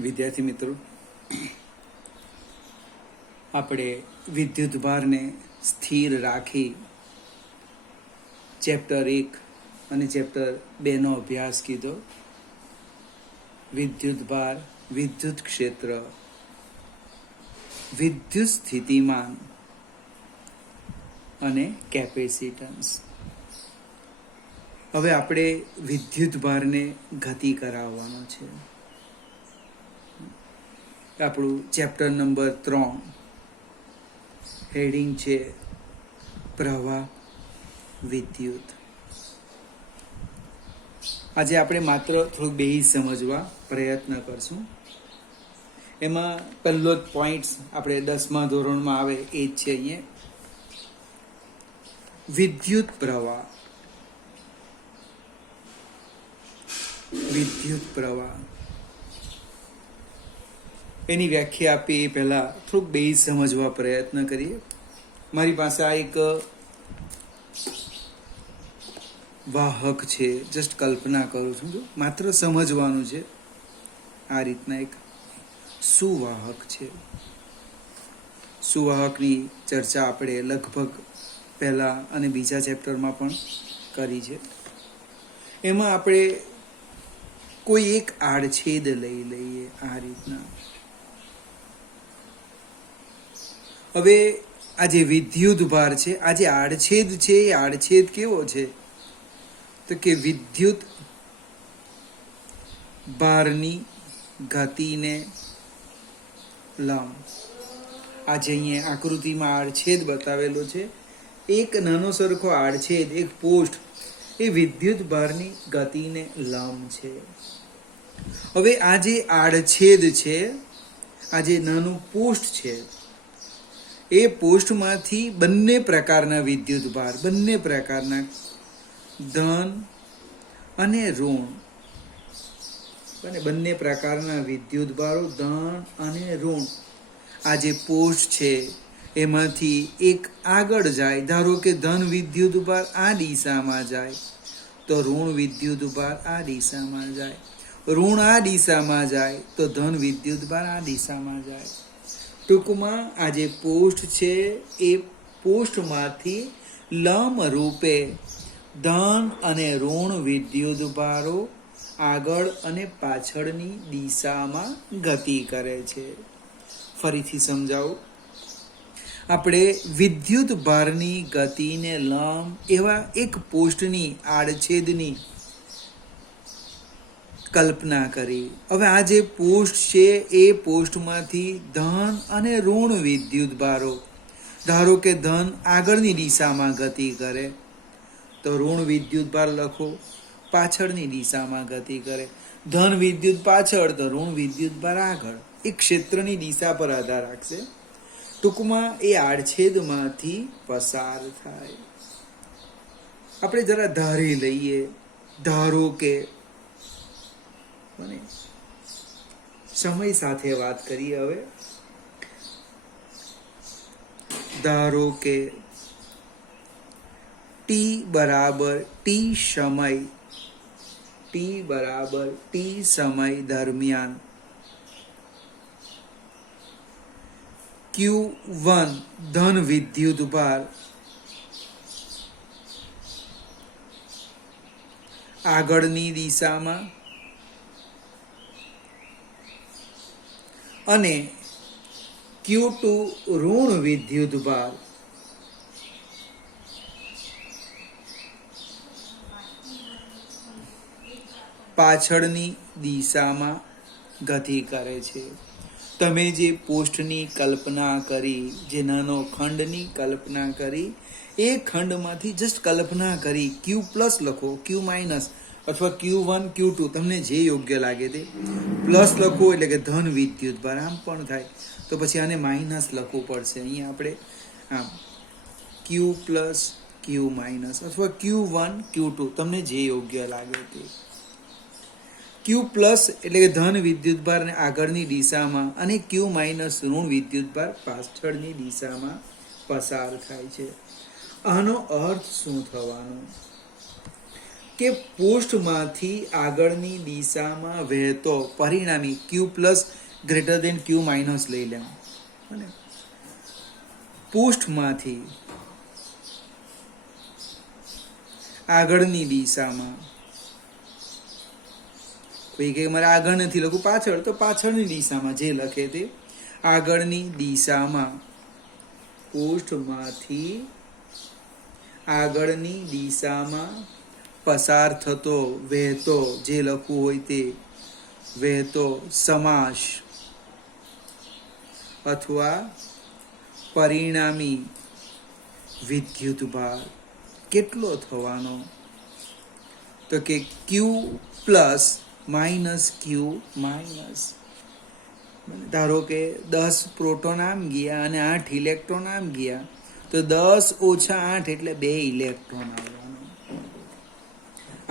વિદ્યાર્થી મિત્રો, આપણે વિદ્યુત ભારને સ્થિર રાખી ચેપ્ટર 1 અને ચેપ્ટર 2 નો અભ્યાસ કીધો. વિદ્યુત ભાર, વિદ્યુત ક્ષેત્ર, વિદ્યુત સ્થિતિમાન અને કેપેસિટન્સ. હવે આપણે વિદ્યુત ભારને ગતિ કરાવવાનો છે. આપણું ચેપ્ટર નંબર 3, હેડિંગ છે પ્રવાહ વિદ્યુત. આજે આપણે માત્ર થોડુંક બેઝ સમજવા પ્રયત્ન કરશું. એમાં પહેલો જ પોઈન્ટ આપણે 10મા ધોરણમાં આવે એ જ છે અહીંયા વિદ્યુત પ્રવાહ. વિદ્યુત પ્રવાહ એની વ્યાખ્યા આપી એ પહેલા થોડુંક બેઝ સમજવા પ્રયત્ન કરીએ. મારી પાસે આ એક વાહક છે, જસ્ટ કલ્પના કરું છું, માત્ર સમજવાનું છે. આ રીતના એક સુવાહક છે. સુવાહકની ચર્ચા આપણે લગભગ પહેલા અને બીજા ચેપ્ટરમાં પણ કરી છે. એમાં આપણે કોઈ એક આડછેદ લઈ લઈએ આ રીતના. હવે આ જે વિદ્યુત ભાર છે, આ જે આડછેદ છે, એ આડછેદ કેવો છે? તો કે વિદ્યુત ભારની ગતિને લંબ. આજે અહીંયા આકૃતિમાં આડછેદ બતાવેલો છે. એક નાનો સરખો આડછેદ, એક પોસ્ટ, એ વિદ્યુત ભારની ગતિને લંબ છે. હવે આ જે આડછેદ છે, આ જે નાનું પોસ્ટ છે, એ પોસ્ટમાંથી બંને પ્રકારના વિદ્યુત ભાર, બંને પ્રકારના ધન અને ઋણ, અને બંને પ્રકારના વિદ્યુત ભારો ધન અને ઋણ, આ જે પોસ્ટ છે એમાંથી એક આગળ જાય. ધારો કે ધન વિદ્યુત ભાર આ દિશામાં જાય તો ઋણ વિદ્યુત ભાર આ દિશામાં જાય. ઋણ આ દિશામાં જાય તો ધન વિદ્યુત ભાર આ દિશામાં જાય. ટૂંકમાં આ જે પોસ્ટ છે એ પોસ્ટમાંથી લંબ રૂપે ધન અને ઋણ વિદ્યુત ભારો આગળ અને પાછળની દિશામાં ગતિ કરે છે. ફરીથી સમજાવું. આપણે વિદ્યુત ભારની ગતિને લંબ એવા એક પોસ્ટની આડછેદની કલ્પના કરી. હવે આ જે પોસ્ટ છે એ પોસ્ટમાંથી ધન અને ઋણ વિદ્યુત ભારો, ધારો કે ધન આગળની દિશામાં ગતિ કરે તો ઋણ વિદ્યુત ભાર લખો, પાછળની દિશામાં ગતિ કરે. ધન વિદ્યુત પાછળ તો ઋણ વિદ્યુત ભાર આગળ. એ ક્ષેત્રની દિશા પર આધાર રાખશે. ટૂંકમાં એ આડછેદમાંથી પસાર થાય. આપણે જરા ધારી લઈએ. ધારો કે સમય સાથે વાત કરીએ. હવે ધારો કે ટી બરાબર ટી સમય દરમિયાન Q1 ધન વિદ્યુત ભાર આગળની દિશામાં અને Q2 ઋણ વિદ્યુત ભાર પાછળની દિશામાં ગતિ કરે છે. તમે જે પોસ્ટની કલ્પના કરી, જે નાનો ખંડની કલ્પના કરી, એ ખંડમાંથી જસ્ટ કલ્પના કરી Q+ લખો, Q- અથવા Q1 Q2 તમને જે યોગ્ય લાગે તે પ્લસ લખો, એટલે કે ધન વિદ્યુત ભાર. આમ પણ થાય તો પછી આને માઇનસ લખવું પડશે. અહીંયા આપણે આમ Q+, Q- અથવા Q1 Q2 તમને જે યોગ્ય લાગે તે. Q+ એટલે કે ધન વિદ્યુત ભાર આગળની દિશામાં અને Q- ઋણ વિદ્યુત ભાર પાછળની દિશામાં પસાર થાય છે. આનો અર્થ શું થવાનો? કે પોસ્ટમાંથી આગળની દિશામાં વહેતો પરિણામી ક્યુ પ્લસ ગ્રેટર દેન ક્યુ માઇનસ લઈ લેવું. અને પોસ્ટમાંથી આગળની દિશામાં, કોઈ કે મારે આગળ નથી લખું પાછળ, તો પાછળની દિશામાં જે લખે તે આગળની દિશામાં, પોસ્ટમાંથી આગળની દિશામાં પસાર થતો વહેતો, જે લખવું હોય તે વહેતો સમાસ અથવા પરિણામી વિદ્યુતભાર કેટલો થવાનો? તો કે ક્યુ પ્લસ માઇનસ ક્યુ માઇનસ. ધારો કે 10 પ્રોટોન આમ ગયા અને 8 ઇલેક્ટ્રોન આમ ગયા, તો 10 ઓછા 8 એટલે 2 ઇલેક્ટ્રોન આવવાનો.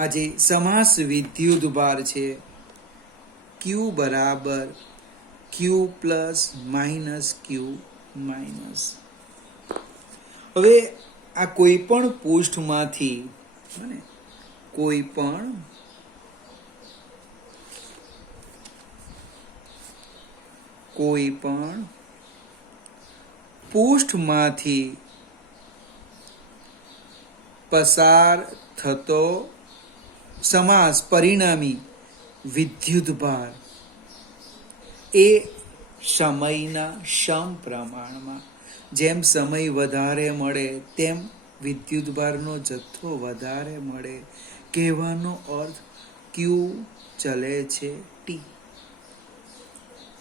આ જે સમાસ વિદ્યુતભાર છે, ક્યુ બરાબર ક્યુ પ્લસ માઇનસ ક્યુ માઇનસ. હવે આ કોઈ પણ પોસ્ટમાંથી કોઈ પણ પોસ્ટમાંથી પસાર થતો સમાસ પરિણામી વિદ્યુતભાર એ સમયના સમપ્રમાણમાં, જેમ સમય વધારે મળે તેમ વિદ્યુતભારનો જથ્થો વધારે મળે. કહેવાનો અર્થ ક્યુ ચલે છે ટી.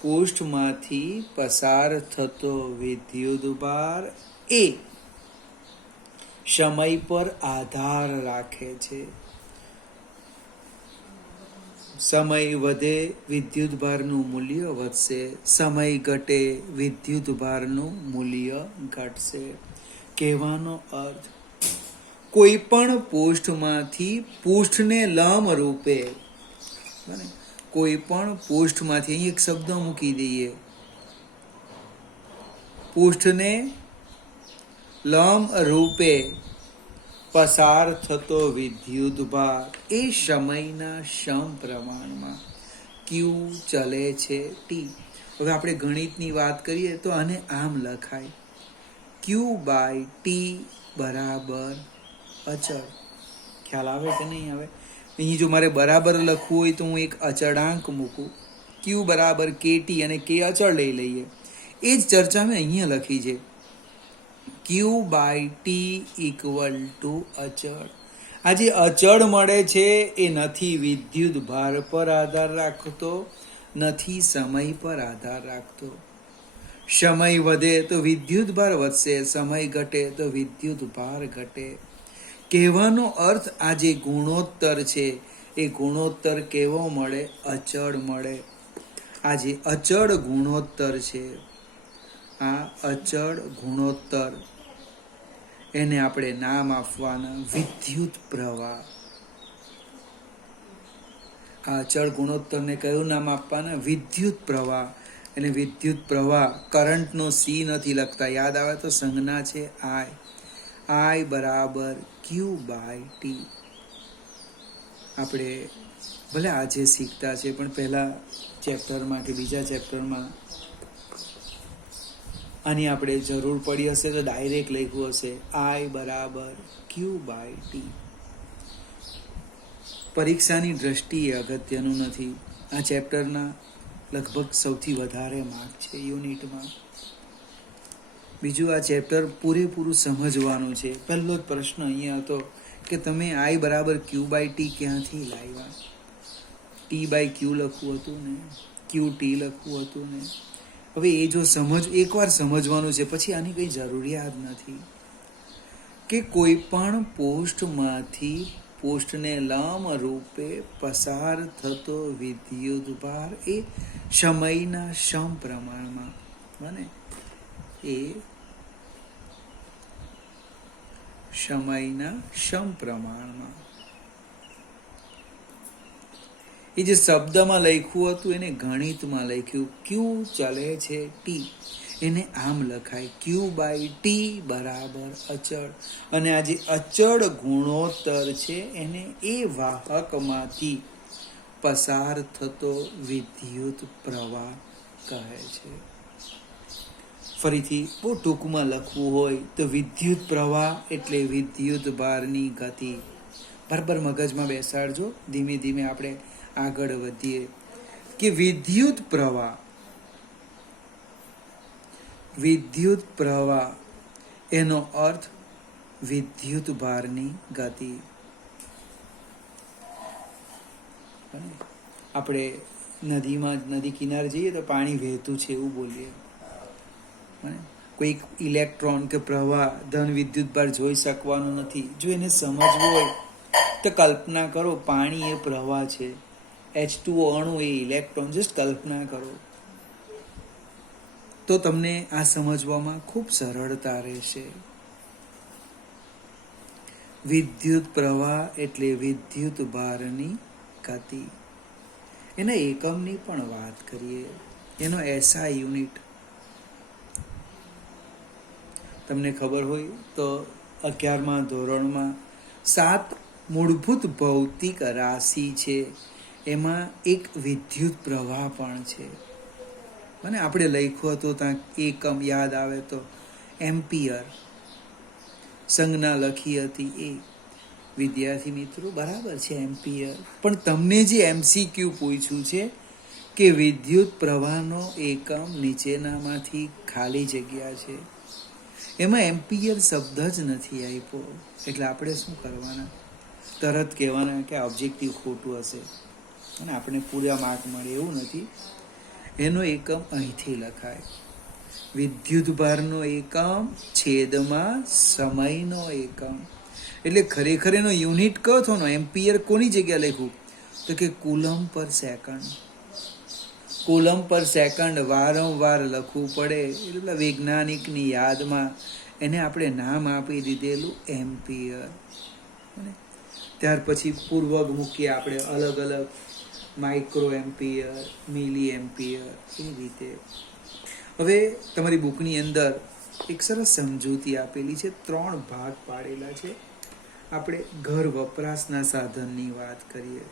પોસ્ટમાંથી પસાર થતો વિદ્યુતભાર એ સમય પર આધાર રાખે છે. સમય વધે વિદ્યુતભારનું મૂલ્ય વધશે, સમય ઘટે વિદ્યુતભારનું મૂલ્ય ઘટશે. કહેવાનો અર્થ કોઈ પણ પોસ્ટમાંથી પોસ્ટને લંબ રૂપે, કોઈ પણ પોસ્ટમાંથી, અહીં એક શબ્દ મૂકી દઈએ, પોસ્ટને લંબ રૂપે પસાર થતો વિદ્યુતભાર એ સમયના સમપ્રમાણમાં ક્યુ ચલે છે ટી. હવે આપણે ગણિતની વાત કરીએ તો આને આમ લખાય, ક્યુ બાય ટી બરાબર અચળ. ખ્યાલ આવે કે નહીં આવે? અહીં જો મારે બરાબર લખવું હોય તો હું એક અચળાંક મૂકું, ક્યુ બરાબર કે ટી, અને કે અચળ લઈ લઈએ. એ જ ચર્ચા મેં અહીંયા લખી છે, ક્યુ બાય ટી ઇક્વલ ટુ અચળ. આ જે અચળ મળે છે એ નથી વિદ્યુત ભાર પર આધાર રાખતો, નથી સમય પર આધાર રાખતો. સમય વધે તો વિદ્યુત ભાર વધશે, સમય ઘટે તો વિદ્યુત ભાર ઘટે. કહેવાનો અર્થ આ જે ગુણોત્તર છે એ ગુણોત્તર કેવો મળે? અચળ મળે. આ જે અચળ ગુણોત્તર છે, આ અચળ ગુણોત્તર, એને આપણે નામ આપવાના વિદ્યુત પ્રવાહ. આ અચળ ગુણોત્તરને કયું નામ આપવાના? વિદ્યુત પ્રવાહ. એટલે વિદ્યુત પ્રવાહ, કરંટનો સી નથી લખતા, યાદ આવે તો સંજ્ઞા છે આઈ. આઈ બરાબર ક્યુ બાય ટી. આપણે ભલે આજે શીખતા છે, પણ પહેલા ચેપ્ટરમાં કે બીજા ચેપ્ટરમાં આની આપણે જરૂર પડી હશે તો ડાયરેક્ટ લખ્યું હશે, આઈ બરાબર ક્યુ બાય ટી. પરીક્ષાની દ્રષ્ટિએ અગત્યનું નથી. આ ચેપ્ટરના લગભગ સૌથી વધારે માર્ક છે યુનિટમાં. બીજું, આ ચેપ્ટર પૂરેપૂરું સમજવાનું છે. પહેલો જ પ્રશ્ન અહીંયા હતો કે તમે આઈ બરાબર ક્યુ બાય ટી ક્યાંથી લાવ્યા? ટી બાય ક્યુ લખવું હતું ને, ક્યુ ટી લખવું હતું ને. હવે એ જો એકવાર સમજવાનું છે, પછી આની કંઈ જરૂરિયાત નથી. કે કોઈ પણ પોસ્ટમાંથી પોસ્ટને લંબ રૂપે પસાર થતો વિદ્યુતભાર એ સમયના સમપ્રમાણમાં, બને એ સમયના સમપ્રમાણમાં. એ જે શબ્દમાં લખ્યું હતું એને ગણિતમાં લખ્યું. ક્યુ ચલે છે ટી, એને આમ લખાય Q/T બરાબર અચળ. અને આ જે અચળ ગુણોત્તર છે એને એ વાહકમાંથી પસાર થતો વિદ્યુત પ્રવાહ કહે છે. ફરીથી બહુ ટૂંકમાં લખવું હોય તો વિદ્યુત પ્રવાહ એટલે વિદ્યુત ભારની ગતિ. બરાબર મગજમાં બેસાડજો. ધીમે ધીમે આપણે આગળ વધીએ કે વિદ્યુત પ્રવાહ એનો અર્થ વિદ્યુત ભારની ગતિ. આપણે નદી કિનારે જઈએ તો પાણી વહેતું છે એવું બોલીએ. કોઈક ઇલેક્ટ્રોન કે પ્રવાહ ધન વિદ્યુત ભાર જોઈ શકવાનું નથી. જો એને સમજવું હોય તો કલ્પના કરો પાણી એ પ્રવાહ છે, H2O અણુ એ ઇલેક્ટ્રોન. જસ્ટ કલ્પના કરો તો તમને આ સમજવામાં ખૂબ સરળતા રહેશે. વિદ્યુત પ્રવાહ એટલે વિદ્યુત ભારની ગતિ. એના એકમની પણ વાત કરીએ. એનો SI યુનિટ તમને ખબર હોય તો 11મા ધોરણમાં 7 મૂળભૂત ભૌતિક રાશિ છે, એમાં એક વિદ્યુત પ્રવાહ પણ છે. અને આપણે લખ્યું હતું ત્યાં એકમ યાદ આવે તો એમ્પિયર, સંજ્ઞા લખી હતી એ. વિદ્યાર્થી મિત્રો બરાબર છે એમ્પિયર. પણ તમને જે MCQ પૂછ્યું છે કે વિદ્યુત પ્રવાહનો એકમ નીચેનામાંથી ખાલી જગ્યા છે, એમાં એમ્પિયર શબ્દ જ નથી આપ્યો. એટલે આપણે શું કરવાના? તરત કહેવાના કે ઓબ્જેક્ટિવ ખોટું હશે અને આપણે પૂરા માર્ક મળે એવું નથી. એનો એકમ અહીંથી લખાય. વિદ્યુત ભારનો એકમ છેદમાં સમયનો એકમ. એટલે ખરેખર એનો યુનિટ કયો થવાનો? એમ્પિયર કોની જગ્યા લખ્યું તો કે કુલમ પર સેકન્ડ. કુલમ પર સેકન્ડ વારંવાર લખવું પડે એટલે વૈજ્ઞાનિકની યાદમાં એને આપણે નામ આપી દીધેલું એમ્પિયર. ત્યાર પછી પૂર્વક મૂકીએ આપણે અલગ અલગ માઇક્રો એમ્પિયર, મિલી એમ્પિયર, એ રીતે. હવે તમારી બુકની અંદર એક સરસ સમજૂતી આપેલી છે, 3 ભાગ પાડેલા છે. આપણે ઘર વપરાશના સાધનની વાત કરીએ.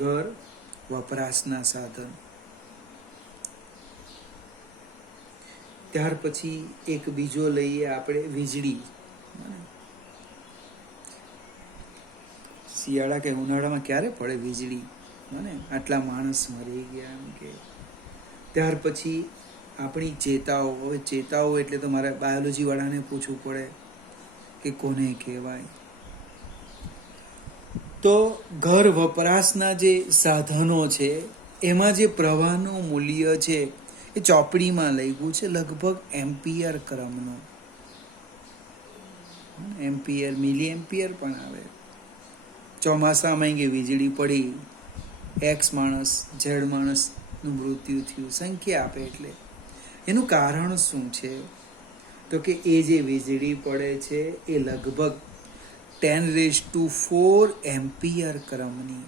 ઘર વપરાશના સાધન. ત્યાર પછી એક બીજો લઈએ આપણે વીજળી. શિયાળા કે ઉનાળામાં ક્યારે પડે વીજળી? આટલા માણસ મરી ગયા એમ કે. ત્યાર પછી આપણી ચેતાઓ. હવે ચેતાઓ એટલે તો મારા બાયોલોજી વાળાને પૂછવું પડે કે કોને કહેવાય. તો ઘર વપરાશના જે સાધનો છે એમાં જે પ્રવાહનું મૂલ્ય છે એ ચોપડીમાં લખ્યું છે લગભગ એમ્પિયર ક્રમનો. એમ્પિયર, મિલી એમ્પિયર પણ આવે. ચોમાસામાં કે વીજળી પડી, X માણસ, Z માણસનું મૃત્યુ થયું, સંખ્યા આપે. એટલે એનું કારણ શું છે તો કે એ જે વીજળી પડે છે એ લગભગ 10⁴ એમ્પિયર ક્રમની,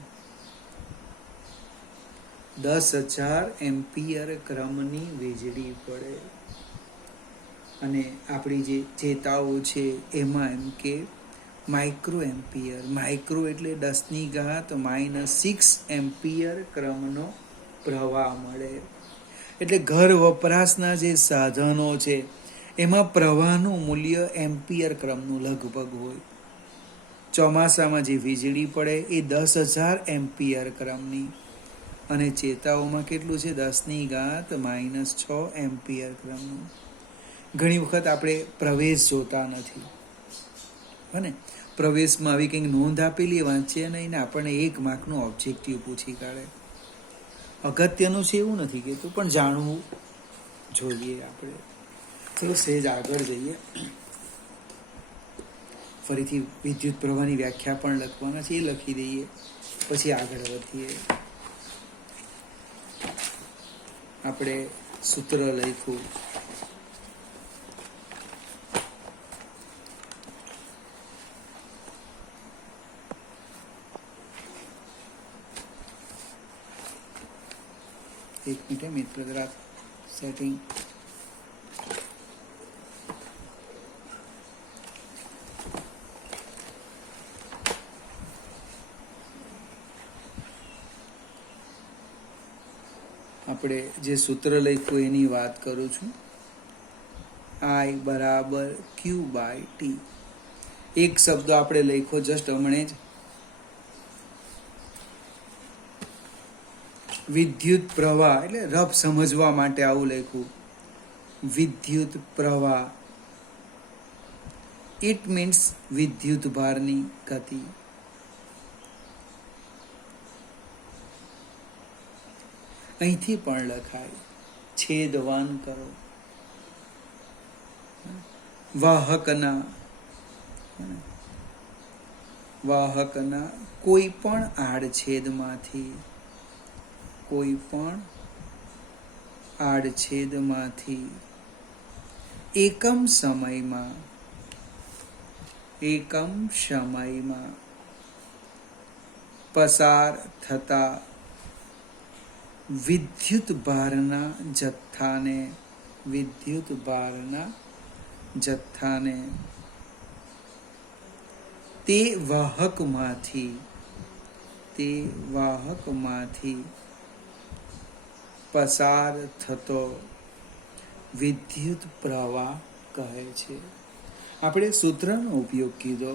10,000 એમ્પિયર ક્રમની વીજળી પડે. અને આપણી જે ચેતાઓ છે એમાં એમ કે માઇક્રો એમ્પિયર. માઇક્રો એટલે 10⁻⁻6 એમ્પિયર ક્રમનો પ્રવાહ મળે. એટલે ઘર વપરાશના જે સાધનો છે એમાં પ્રવાહનું મૂલ્ય એમ્પિયર ક્રમનું લગભગ હોય. ચોમાસામાં જે વીજળી પડે એ 10,000 એમ્પિયર ક્રમની, અને ચેતાઓમાં કેટલું છે? 10⁻⁻6 એમ્પિયર ક્રમનું. ઘણી વખત આપણે પ્રવેશ જોતા નથી, અને પ્રવેશમાં આવી કંઈક નોંધ આપેલી વાંચીએ નહીં ને આપણને 1 માર્કનું ઓબ્જેક્ટિવ પૂછી કાઢે. અગત્યનું છે એવું નથી કહેતું, પણ જાણવું જોઈએ આપણે. ચલો સહેજ આગળ જઈએ. ફરીથી વિદ્યુત પ્રવાહની વ્યાખ્યા પણ લખવાના છે, એ લખી દઈએ પછી આગળ વધીએ. આપણે સૂત્ર લખ્યું. એક મિનિટ મિત્ર, જરા સેટિંગ. આપણે જે સૂત્ર લખ્યું એની વાત કરું છું. I બરાબર Q બાય ટી. એક શબ્દ આપણે લખ્યો જસ્ટ હમણે જ, વિદ્યુત પ્રવાહ, એટલે રફ સમજવા માટે આવું લખ્યું, વિદ્યુત પ્રવાહ. ઇટ મીન્સ વિદ્યુત ભારની ગતિ. અહીંથી પણ લખાય, છેદવાન કરો. વાહકના કોઈ પણ આડછેદમાંથી એકમ સમયમાં પસાર થતા વિદ્યુત ભારના જથ્થાને તે વાહકમાંથી પસાર થતો વિદ્યુત પ્રવાહ કહે છે. આપણે સૂત્રનો ઉપયોગ કીધો,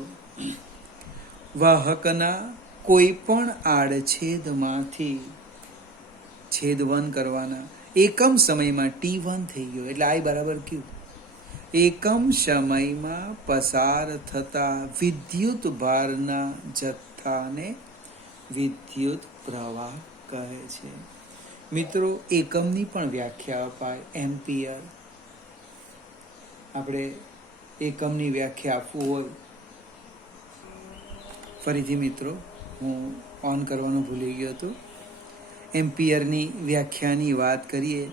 વાહકના કોઈ પણ આડછેદમાંથી છેદવન કરવાના એકમ સમયમાં T1 થઈ ગયો એટલે I બરાબર Q. એકમ સમયમાં પસાર થતા વિદ્યુત ભારના જથ્થાને વિદ્યુત પ્રવાહ કહે છે. મિત્રો, એકમની પણ વ્યાખ્યા અપાય, એમ્પિયર. આપણે એકમની વ્યાખ્યા આપવું હોય, ફરીથી મિત્રો હું ઓન કરવાનું ભૂલી ગયો હતો. એમ્પિયરની વ્યાખ્યાની વાત કરીએ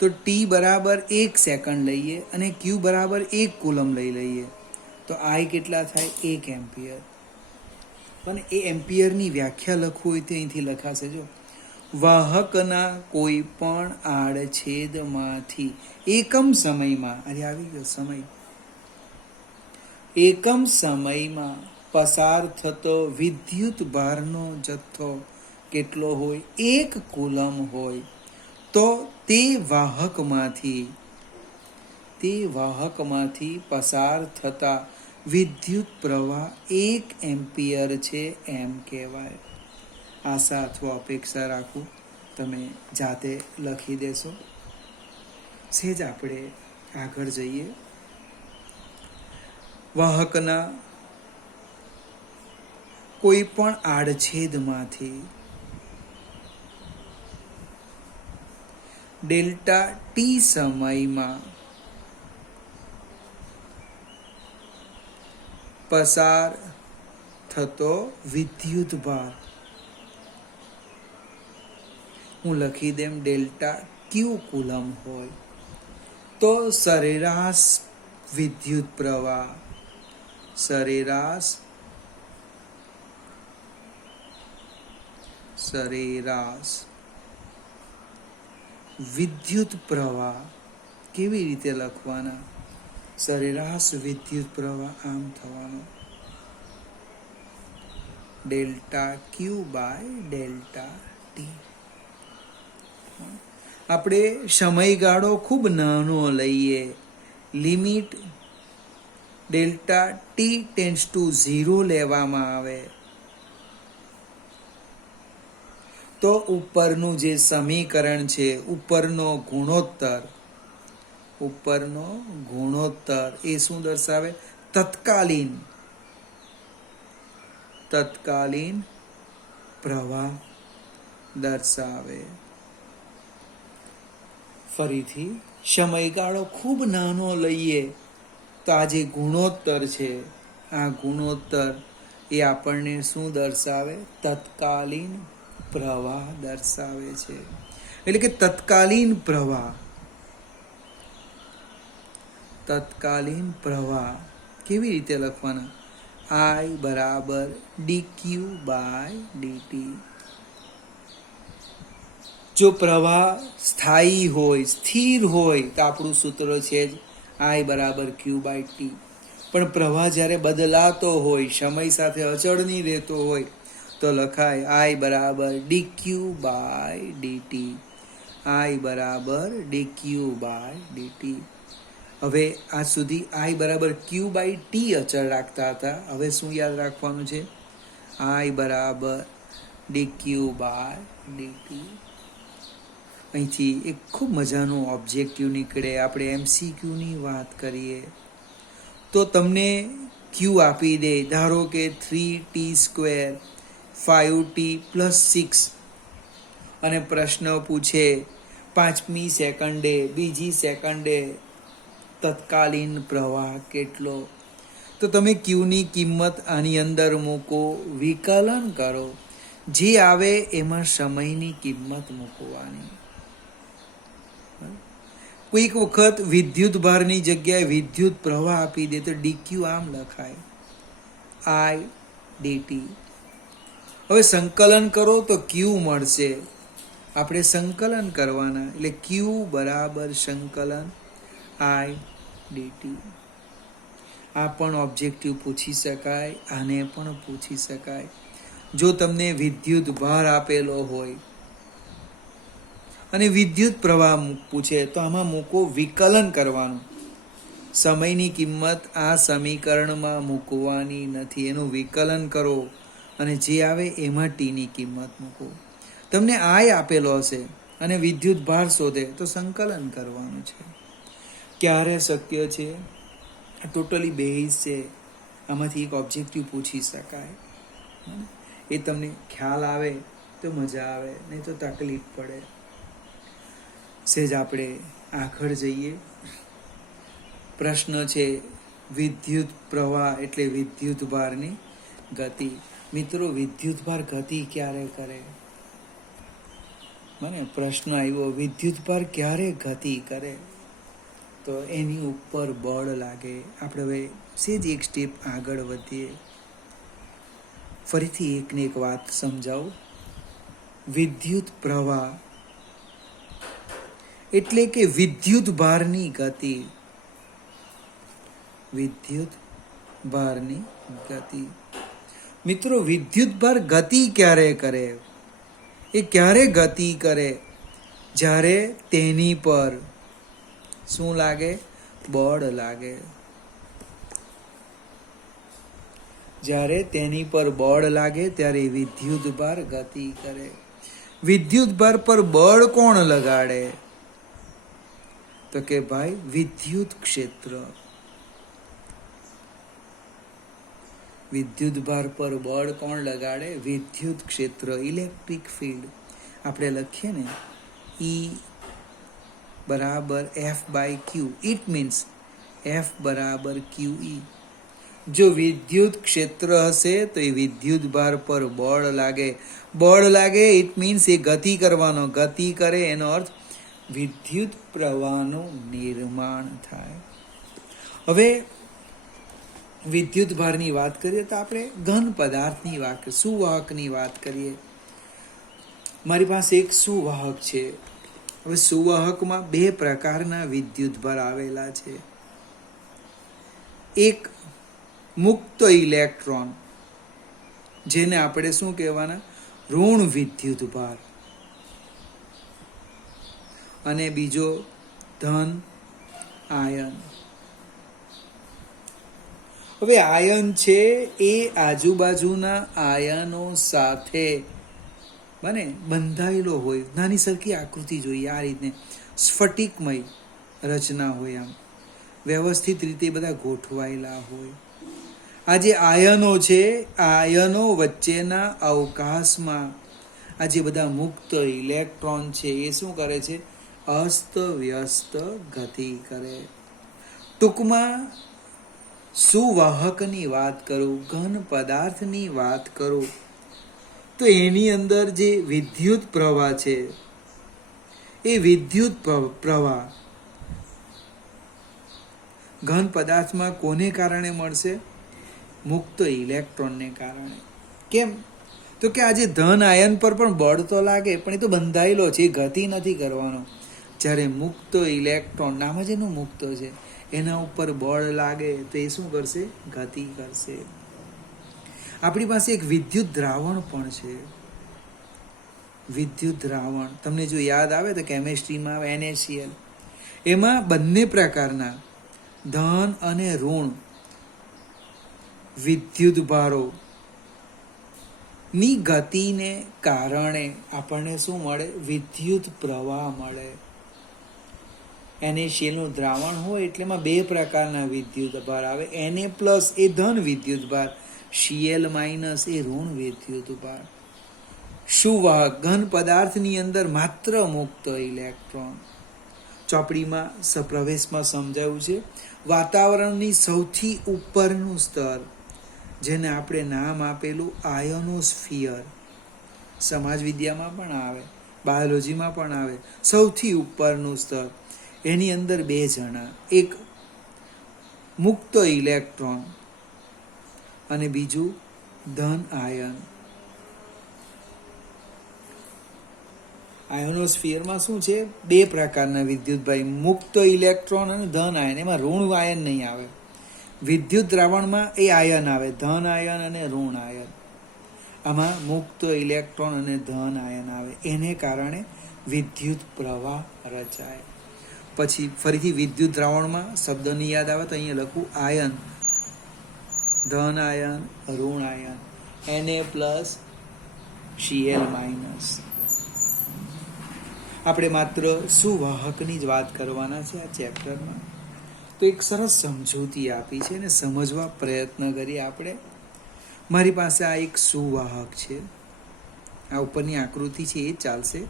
તો T બરાબર 1 સેકન્ડ લઈએ અને Q બરાબર 1 કુલમ લઈએ તો I કેટલા થાય? 1 એમ્પિયર. પણ એ એમ્પિયરની વ્યાખ્યા લખવું હોય તો અહીંથી લખાશે, જો, વાહકના કોઈ પણ આડછેદમાંથી એકમ સમયમાં, આજે આવી ગયો સમય, એકમ સમયમાં પસાર થતો વિદ્યુત ભારનો જથ્થો કેટલો હોય? 1 કુલમ હોય તો તે વાહકમાંથી પસાર થતા વિદ્યુત પ્રવાહ 1 એમ્પિયર છે એમ કહેવાય. આશા અથવા અપેક્ષા રાખું તમે જાતે લખી દેશો. સેજ આપણે આગળ જઈએ. વાહકના કોઈ પણ આડછેદમાંથી ડેલ્ટા ટી સમયમાં પસાર થતો વિદ્યુત ભાર, હું લખી દેમ ડેલ્ટા ક્યુ કુલમ હોય તો સરેરાશ વિદ્યુત પ્રવાહ, સરેરાશ વિદ્યુત પ્રવાહ કેવી રીતે લખવાના? સરેરાશ વિદ્યુત પ્રવાહ આમ થવાનો, delta q by delta t. આપણે સમયગાળો ખૂબ નાનો લઈએ, limit delta t tends to 0 લેવામાં આવે તો ઉપરનું જે સમીકરણ છે, ઉપરનો ગુણોત્તર એ શું દર્શાવે? તત્કાલીન પ્રવાહ દર્શાવે. ફરીથી સમયગાળો ખૂબ નાનો લઈએ તો આ જે ગુણોત્તર છે, આ ગુણોત્તર એ આપણને શું દર્શાવે? તત્કાલીન પ્રવાહ દર્શાવે છે. એટલે કે તત્કાલીન પ્રવાહ કેવી રીતે લખવાના? I બરાબર dq બાય dt. જો પ્રવાહ સ્થાયી હોય, સ્થિર હોય, તો આપણું સૂત્ર છે જ I બરાબર Q બાય ટી. પણ પ્રવાહ જ્યારે બદલાતો હોય, સમય સાથે અચળ નહીં રહેતો હોય, તો લખાય I બરાબર dq બાય dt. I બરાબર dq બાય dt. હવે આજ સુધી I બરાબર Q બાય ટી અચળ રાખતા હતા. હવે શું યાદ રાખવાનું છે? I બરાબર dq બાય dt. અહીંથી એક ખૂબ મજાનું ઓબ્જેક્ટિવ નીકળે. આપણે MCQની વાત કરીએ તો તમને Q આપી દે, ધારો કે 3t² 5t + 6, અને પ્રશ્ન પૂછે 5મી સેકન્ડે, બીજી સેકન્ડે તત્કાલીન પ્રવાહ કેટલો, તો તમે Qની કિંમત આની અંદર મૂકો, વિકલન કરો, જે આવે એમાં સમયની કિંમત મૂકવાની. કોઈક વખત વિદ્યુત ભારની જગ્યાએ વિદ્યુત પ્રવાહ આપી દે તો dq આમ લખાય I dt. હવે સંકલન કરો તો Q મળશે. આપણે સંકલન કરવાના, એટલે Q બરાબર સંકલન I dt. આ પણ ઓબ્જેક્ટિવ પૂછી શકાય, આને પણ પૂછી શકાય. જો તમને વિદ્યુત ભાર આપેલો હોય અને વિદ્યુત પ્રવાહ પૂછે તો આમાં મૂકો, વિકલન કરવાનું. સમયની કિંમત આ સમીકરણમાં મૂકવાની નથી, એનું વિકલન કરો અને જે આવે એમાં ટીની કિંમત મૂકો. તમને I આપેલો હશે અને વિદ્યુત ભાર શોધે તો સંકલન કરવાનું છે. ક્યારે શક્ય છે? ટોટલી બેઝ છે. આમાંથી એક ઓબ્જેક્ટિવ પૂછી શકાય. એ તમને ખ્યાલ આવે તો મજા આવે, નહીં તો તકલીફ પડે. સેજ આપણે આખર જઈએ. પ્રશ્ન છે વિદ્યુત પ્રવાહ એટલે વિદ્યુત ભારની ગતિ. મિત્રો, વિદ્યુત ભાર ગતિ ક્યારે કરે? મને પ્રશ્ન આવ્યો, વિદ્યુત ભાર ક્યારે ગતિ કરે? તો એની ઉપર બળ લાગે. આપણે હવે સેજ એક સ્ટેપ આગળ વધીએ. ફરીથી એકને એક વાત સમજાવું. વિદ્યુત પ્રવાહ એટલે કે વિદ્યુત ભારની ગતિ. વિદ્યુત ભારની ગતિ. મિત્રો, વિદ્યુત ભાર ગતિ ક્યારે કરે? એ ક્યારે ગતિ કરે? જ્યારે તેની પર શું લાગે? બળ લાગે. જ્યારે તેની પર બળ લાગે ત્યારે વિદ્યુત ભાર ગતિ કરે. વિદ્યુત ભાર પર બળ કોણ લગાડે? તો કે ભાઈ વિદ્યુત ક્ષેત્ર. વિદ્યુત ભાર પર બળ કોણ લગાડે? વિદ્યુત ક્ષેત્ર, ઇલેક્ટ્રિક ફિલ્ડ. આપણે લખીએ ને E બરાબર F/Q. ઇટ મીન્સ F બરાબર QE. જો વિદ્યુત ક્ષેત્ર હશે તો એ વિદ્યુત ભાર પર બળ લાગે. બળ લાગે ઇટ મીન્સ એ ગતિ કરવાનો. ગતિ કરે એનો અર્થ વિદ્યુત પ્રવાહનું નિર્માણ થાય. હવે વિદ્યુત ભારની વાત કરીએ તો આપણે ઘન પદાર્થની વાત, સુવાહકની વાત કરીએ. મારી પાસે એક સુવાહક છે. હવે સુવાહકમાં બે પ્રકારના વિદ્યુત ભાર આવેલા છે. એક મુક્ત ઇલેક્ટ્રોન, જેને આપણે શું કહેવાના? ઋણ વિદ્યુત ભાર. અને બીજો ધન આયન. હવે આયન છે એ આજુબાજુના આયનો સાથે બંધાયેલો હોય. નાની સરખી આકૃતિ જોઈએ આ રીતે, સ્ફટિકમય રચના હોય, આમ વ્યવસ્થિત રીતે બધા ગોઠવાયેલા હોય. આ જે આયનો છે, આયનો વચ્ચેના અવકાશમાં આ જે બધા મુક્ત ઇલેક્ટ્રોન છે એ શું કરે છે? અસ્ત વ્યસ્ત ગતિ કરે. ટૂંકમાં સુવાહકની વાત કરું, ઘન પદાર્થની વાત કરું, તો એની અંદર જે વિદ્યુત પ્રવાહ છે એ વિદ્યુત પ્રવાહ ઘન પદાર્થમાં કોને કારણે મળશે? મુક્ત ઇલેક્ટ્રોનને કારણે. કેમ? તો તો કે આજે ધન આયન પર પણ બળ તો લાગે, પણ એ તો બંધાયેલો છે, એ ગતિ નથી કરવાનો. જ્યારે મુક્ત ઇલેક્ટ્રોન, નામ જ એનું મુક્ત છે, એના ઉપર બળ લાગે તો એ શું કરશે? ગતિ કરશે. આપણી પાસે એક વિદ્યુત દ્રાવણ પણ છે. વિદ્યુત દ્રાવણ તમને જો યાદ આવે તો કેમેસ્ટ્રીમાં આવે NaCl. એમાં બંને પ્રકારના ધન અને ઋણ વિદ્યુત ભારો ની ગતિને કારણે આપણને શું મળે? વિદ્યુત પ્રવાહ મળે. NaCl નું દ્રાવણ હોય એટલે એમાં બે પ્રકારના વિદ્યુત ભાર આવે. Na+ એ ધન વિદ્યુત ભાર, Cl- એ ઋણ વિદ્યુત ભાર. સુવાહક ઘન પદાર્થની અંદર માત્ર મુક્ત ઇલેક્ટ્રોન. ચોપડીમાં પ્રવેશમાં સમજાવ્યું છે, વાતાવરણની સૌથી ઉપરનું સ્તર, જેને આપણે નામ આપેલું આયોનોસ્ફિયર, સમાજ વિદ્યામાં પણ આવે, બાયોલોજીમાં પણ આવે. સૌથી ઉપરનું સ્તર, એની અંદર બે જણા, એક મુક્ત ઇલેક્ટ્રોન અને બીજું ધન આયન. આયોનોસ્ફિયરમાં શું છે? બે પ્રકારના વિદ્યુતભાઈ, મુક્ત ઇલેક્ટ્રોન અને ધન આયન. એમાં ઋણ આયન નહીં આવે. વિદ્યુત દ્રાવણમાં એ આયન આવે, ધન આયન અને ઋણ આયન. આમાં મુક્ત ઇલેક્ટ્રોન અને ધન આયન આવે. એને કારણે વિદ્યુત પ્રવાહ રચાય. પછી ફરીથી વિદ્યુત દ્રાવણમાં શબ્દની યાદ આવે તો અહીંયા લખું આયન, ધન આયન, ઋણ આયન, Na+, Cl-. આપણે માત્ર સુવાહકની જ વાત કરવાના છે આ ચેપ્ટરમાં. તો એક સરસ સમજૂતી આપી છે ને સમજવા પ્રયત્ન કરીએ આપણે. મારી પાસે આ એક સુવાહક છે, આ ઉપરની આકૃતિ છે એ ચાલશે.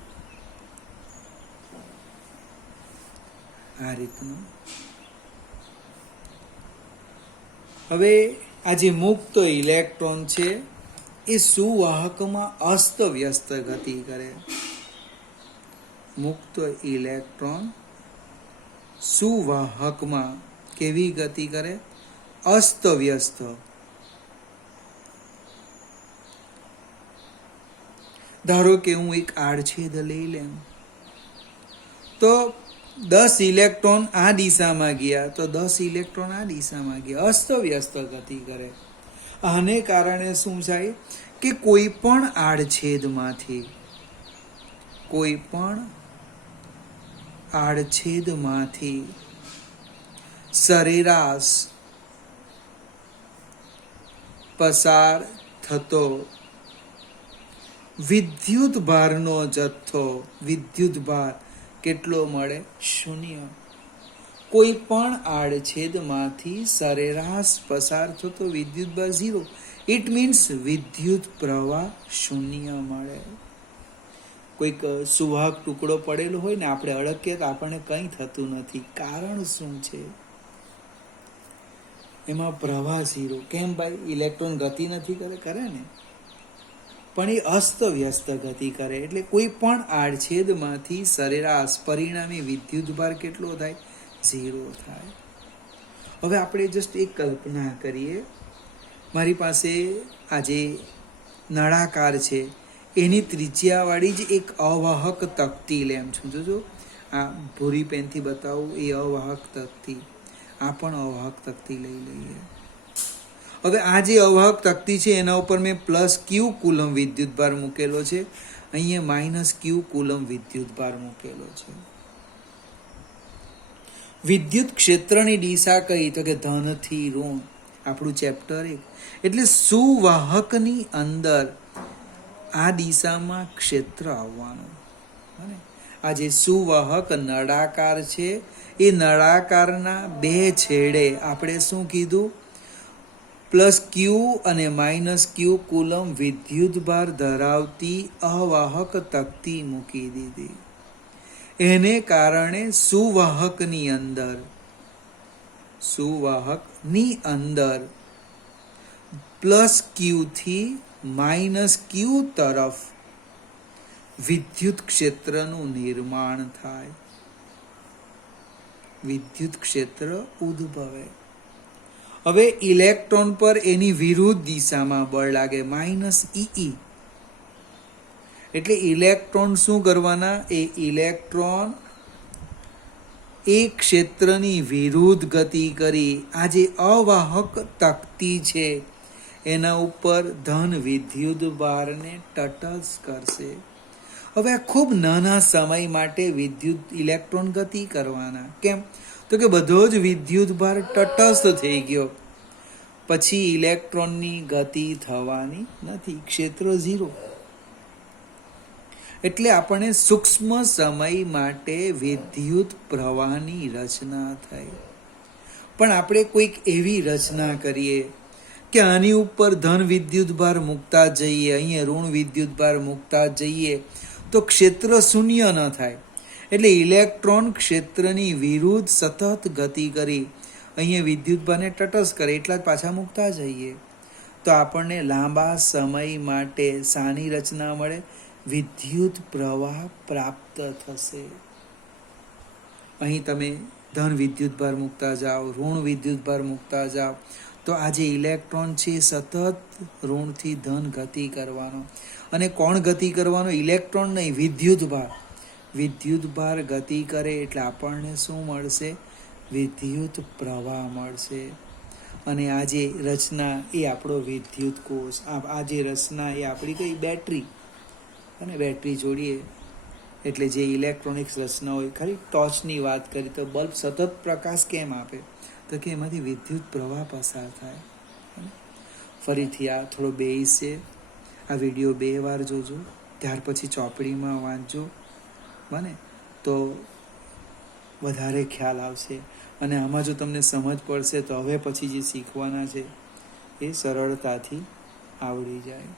આ રીતનું. હવે આ જે મુક્ત ઇલેક્ટ્રોન છે એ સુવાહકમાં અસ્ત વ્યસ્ત ગતિ કરે. મુક્ત ઇલેક્ટ્રોન સુવાહકમાં કેવી ગતિ કરે? અસ્ત વ્યસ્ત. ધારો કે હું એક આડછેદ લઈ લેમ તો 10 ઇલેક્ટ્રોન આ દિશામાં ગયા તો 10 ઇલેક્ટ્રોન આ દિશામાં ગયા. અસ્ત વ્યસ્ત ગતિ કરે. આને કારણે શું થાય કે કોઈ પણ આડછેદમાંથી સરેરાશ પસાર થતો વિદ્યુત ભારનો જથ્થો, વિદ્યુત ભાર કેટલો મળે? 0. કોઈ પણ આડછેદમાંથી સરેરાશ પસાર થતો વિદ્યુત ભાર 0. ઇટ મીન્સ વિદ્યુત પ્રવાહ 0 મળે. કોઈક સુવાહક ટુકડો પડેલો હોય ને, આપણે અડકીએ તો આપણને કંઈ થતું નથી. કારણ શું છે? એમાં પ્રવાહ 0. કેમ ભાઈ? ઇલેક્ટ્રોન ગતિ નથી કરે? કરે ને, પણ એ અસ્ત વ્યસ્ત ગતિ કરે. એટલે કોઈ પણ આડછેદમાંથી સરેરાશ પરિણામી વિદ્યુત ભાર કેટલો થાય? 0 થાય. હવે આપણે જસ્ટ એક કલ્પના કરીએ. મારી પાસે આ જે નળાકાર છે એની ત્રિજ્યાવાળી જ એક અવાહક તકતી લેમ છું. જોજો આ ભૂરી પેનથી બતાવું, એ અવાહક તકતી. આ પણ અવાહક તકતી લઈ લઈએ. હવે આ જે અવાહક તકતી છે એના ઉપર મેં +Q કુલમ વિદ્યુતભાર મૂકેલો છે, અહીંયા -Q કુલમ વિદ્યુતભાર મૂકેલો છે. વિદ્યુત ક્ષેત્રની દિશા કઈ? તો કે ધનથી ઋણ. આપણું ચેપ્ટર 1. એટલે સુવાહકની અંદર આ દિશામાં ક્ષેત્ર આવવાનું. આ જે સુવાહક નળાકાર છે એ નળાકારના બે છેડે આપણે શું કીધું? +Q અને -Q કુલમ વિદ્યુતભાર ધરાવતી અવાહક તકતી મૂકી દીધી. એને કારણે સુવાહકની અંદર +Q થી -Q તરફ વિદ્યુત ક્ષેત્રનું નિર્માણ થાય, વિદ્યુત ક્ષેત્ર ઉદ્ભવે. હવે ઇલેક્ટ્રોન પર એની વિરુદ્ધ દિશામાં બળ લાગે, -E. એટલે ઇલેક્ટ્રોન શું કરવાના? એ ઇલેક્ટ્રોન એક ક્ષેત્રની વિરુદ્ધ ગતિ કરી આ જે અવાહક તકતી છે એના ઉપર ધન વિદ્યુત ભારને તટસ્થ કરશે. હવે આ ખૂબ નાના સમય માટે વિદ્યુત ઇલેક્ટ્રોન ગતિ કરવાના. કેમ? તો કે બધો જ વિદ્યુત ભાર તટસ્થ થઈ ગયો, પછી ઇલેક્ટ્રોનની ગતિ થવાની નથી, ક્ષેત્ર 0. એટલે આપણને સૂક્ષ્મ સમય માટે વિદ્યુત પ્રવાહની રચના થઈ. પણ આપણે કોઈક એવી રચના કરીએ કે આની ઉપર ધન વિદ્યુત ભાર મૂકતા જઈએ, અહીંયા ઋણ વિદ્યુત ભાર મૂકતા જઈએ તો ક્ષેત્ર શૂન્ય ન થાય. એટલે ઇલેક્ટ્રોન ક્ષેત્રની વિરુદ્ધ સતત ગતિ કરી અહીંયા વિદ્યુત ભારને તટસ્થ કરે, એટલા જ પાછા મૂકતા જઈએ તો આપણને લાંબા સમય માટે શાની રચના મળે? વિદ્યુત પ્રવાહ પ્રાપ્ત થશે. અહીં તમે ધન વિદ્યુત ભાર મૂકતા જાઓ, ઋણ વિદ્યુત ભાર મૂકતા જાઓ તો આ જે ઇલેક્ટ્રોન છે સતત ઋણથી ધન ગતિ કરવાનો. અને કોણ ગતિ કરવાનો? ઇલેક્ટ્રોન નહીં, વિદ્યુત ભાર. વિદ્યુત ભાર ગતિ કરે એટલે આપણને શું મળશે? વિદ્યુત પ્રવાહ મળશે. અને આ જે રચના એ આપણો વિદ્યુત કોષ. આ જે રચના એ આપણી કઈ? બેટરી. અને બેટરી જોડીએ એટલે જે ઇલેક્ટ્રોનિક્સ રચના હોય, ખાલી ટોર્ચની વાત કરી તો બલ્બ સતત પ્રકાશ કેમ આપે? તો કે એમાંથી વિદ્યુત પ્રવાહ પસાર થાય. ફરીથી આ થોડો બેઝ છે, આ વિડીયો 2 વાર જોજો, ત્યાર પછી ચોપડીમાં વાંચજો, બને તો વધારે ખ્યાલ આવશે. અને આમાં જો તમને સમજ પડશે તો હવે પછી જે શીખવાના છે એ સરળતાથી આવડી જાય.